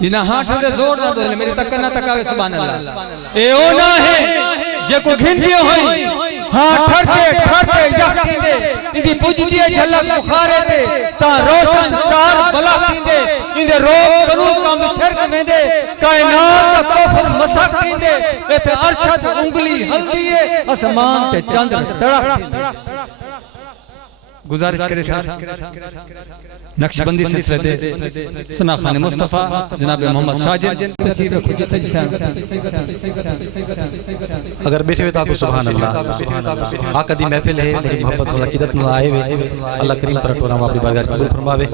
जिना हाथ से जोर ना दो मेरी तक ना तकावे सुभान अल्लाह ए ओ ना है जे को घिंदियो होई हां ठरते ठरते यकींदे इंदी पुजदी झलक बुखारे दे ता रोशन चार भला कींदे इंदे रोग करू कम शर्क वेंदे कायनात तोफर मसा कींदे एते अरशद उंगली हल्दी है आसमान ते चंद्र तड़क गुजारिश करे साहब नक्शबंदी सिलसिले सना खान मुस्तफा जनाब मोहम्मद साजिद तस्वीर खुद अगर बैठे हुए ताको सुभान अल्लाह आका दी महफिल है बड़ी मोहब्बत और अकीदत में आए हुए अल्लाह करीम तरफ टोरा अपनी बारगाह कबूल फरमावे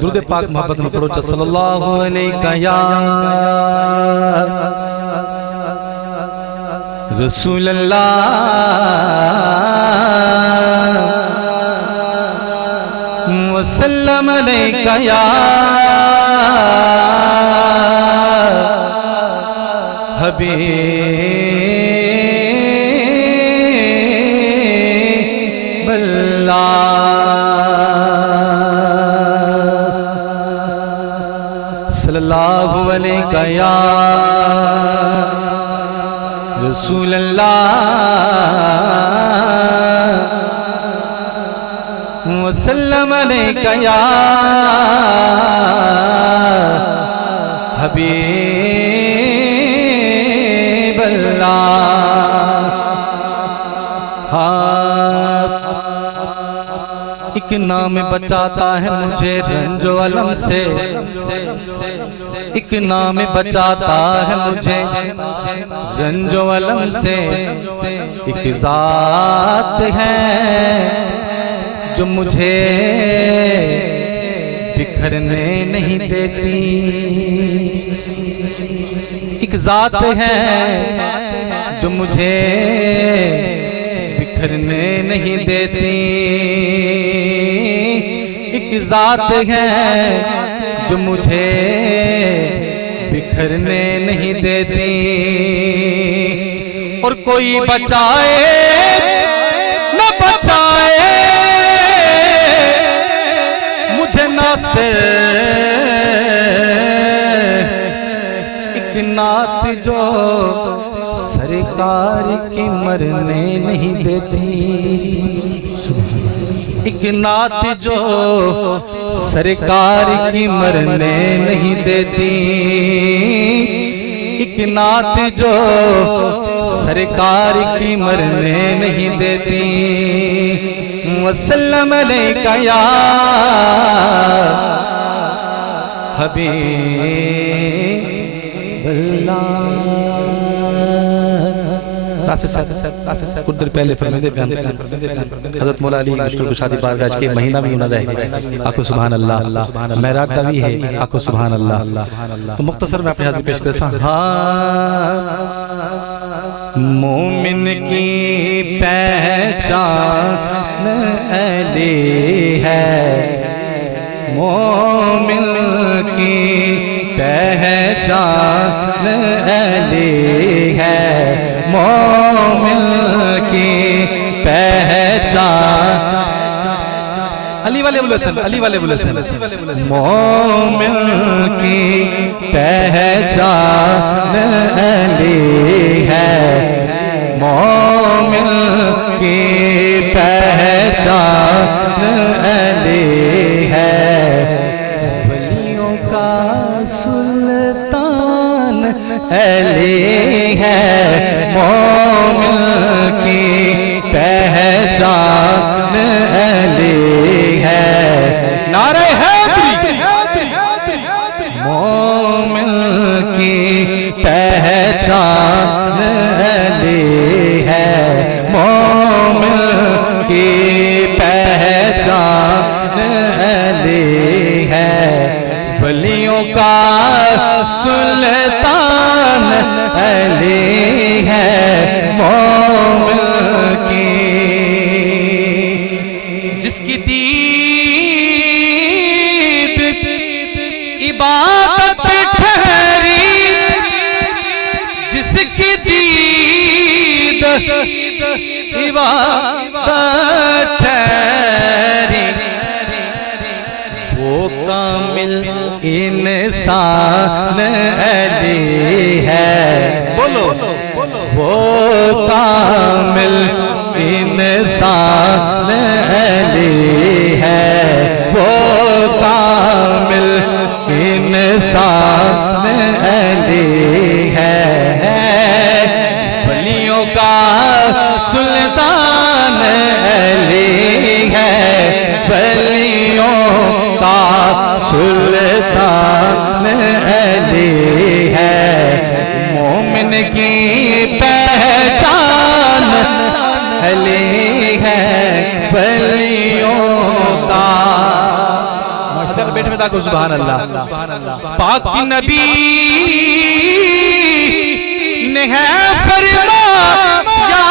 दुरूद पाक मोहब्बत में पढ़ो सल्लल्लाहु अलैहि या रसूल अल्लाह वसल्लम अलैका या हबीब अल्लाह सल्लल्लाहु अलैका या रसूल अल्लाह वसल्लम अलैका या हबीब अल्लाह। एक नाम बचाता है मुझे रंजो अलम से, एक नाम बचाता है मुझे रंजो अलम से, एक जात है जो मुझे बिखरने नहीं देती, एक जात है जो मुझे बिखरने नहीं देती, एक जात है जो मुझे बिखरने नहीं देती, और कोई बचाए न बचाए मुझे नासिर, एक नात जो सरकार की मरने नहीं देती, एक नात जो सरकार की मरने नहीं देती, एक नात जो सरकार की मरने नहीं देती। वसल्लम अलैका या हबीब अल्लाह। कुछ देर पहले फरमाते हज़रत मौला अली मुश्किल कुशादी बारगाह के महीना भी ना रहे आखो सुभान अल्लाह, मेराज का भी है आखो सुभान अल्लाह। तो मुख्तसर में अपनी हाजिरी पेश कर सा। मोमिन की पहचान अली है, मोमिन की पहचान अली है, मोमिन की पहचान अली वाले बोले सन, अली वाले बोले सन। मोमिन की पहचान अली है, मोमिन की पहचान अली है, वलियों का सुल्तान अली है, मोमिन की पहचान अली है। नारे हैदरी, मोमिन की पहचान अली है, मोमिन की पहचान अली है, वलियों का सुल्तान अली है, मोमिन की जिसकी दीद इबादत ठहरी, जिसकी दीद इबादत ठहरी, वो काम इंसान अली है। बोलो वो कामिल इंसान अली है, वो कामिल इंसान अली है। वलियों का सुल्तान अली है, वलियों का सुल्तान अली है। मोमिन की पहचान अली है, वलियों का। अगर बैठे में ताको सुभान अल्लाह। पाक की नबी ने है फरमाया,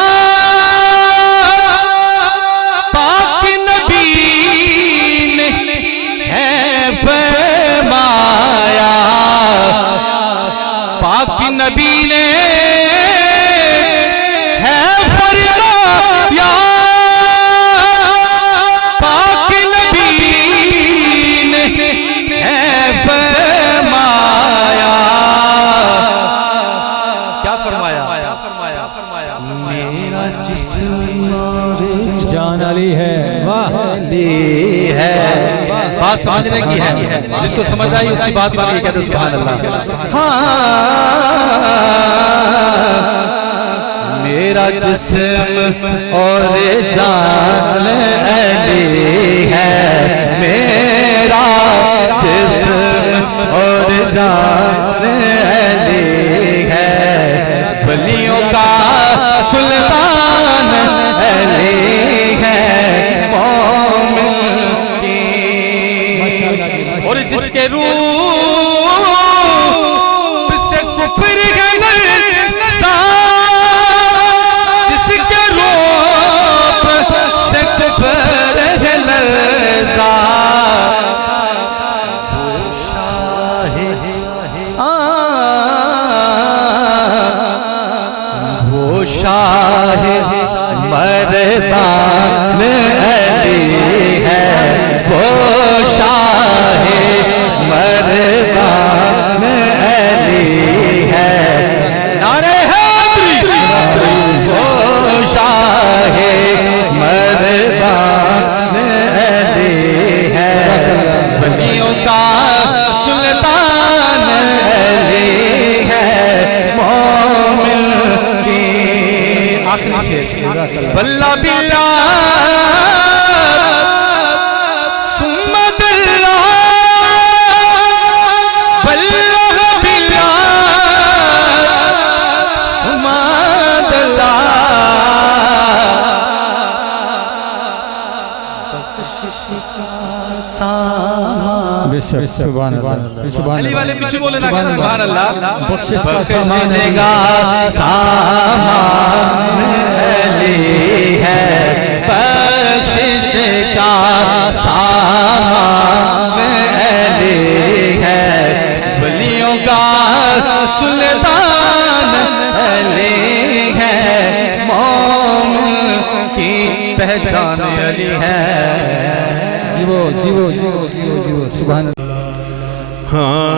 पाक की नबी ने है फरमाया, पाक की नबी ने है फरमाया, पाक की नबी ने है फरमाया। क्या फरमाया? मेरा जिस्म जान अली है। वाह अली है। बात समझने की है, जिसको समझ आई उसकी बात मानिए, कहते सुभान अल्लाह। हाँ, मेरा जिस्म और जान अली है, मेरा जिस्म और जान अली है। वलियों का सुल्तान अली है, मोमिन की। और जिसके रूप से कुफ्र है लरज़ा, जिसके रूप से कुफ्र है लरज़ा, वो शाह मर्दान अली है, वो शाह मर्दान अली है। नारे हैदरी, वो शाह मर्दान अली है, वलियों का सुल्तान अली है, मोमिन की। आखिरी शेर, बल्ला बिल्ला सुम्मा बिल्ला, बल्ला बिल्ला सुम्मा बिल्ला। बेशक सुभान अल्लाह, सुभान अली वाले पीछे बोले ना, सुभान सुभान अल्लाह। बख्शिश का सामान बख्शिशेगा सामान अली है, बख्शिश का सामान अली है। वलियों का सुल्तान अली है, मोमिन की पहचान अली है। जीवो जीवो जीवो जीवो जीवो सुभान। हाँ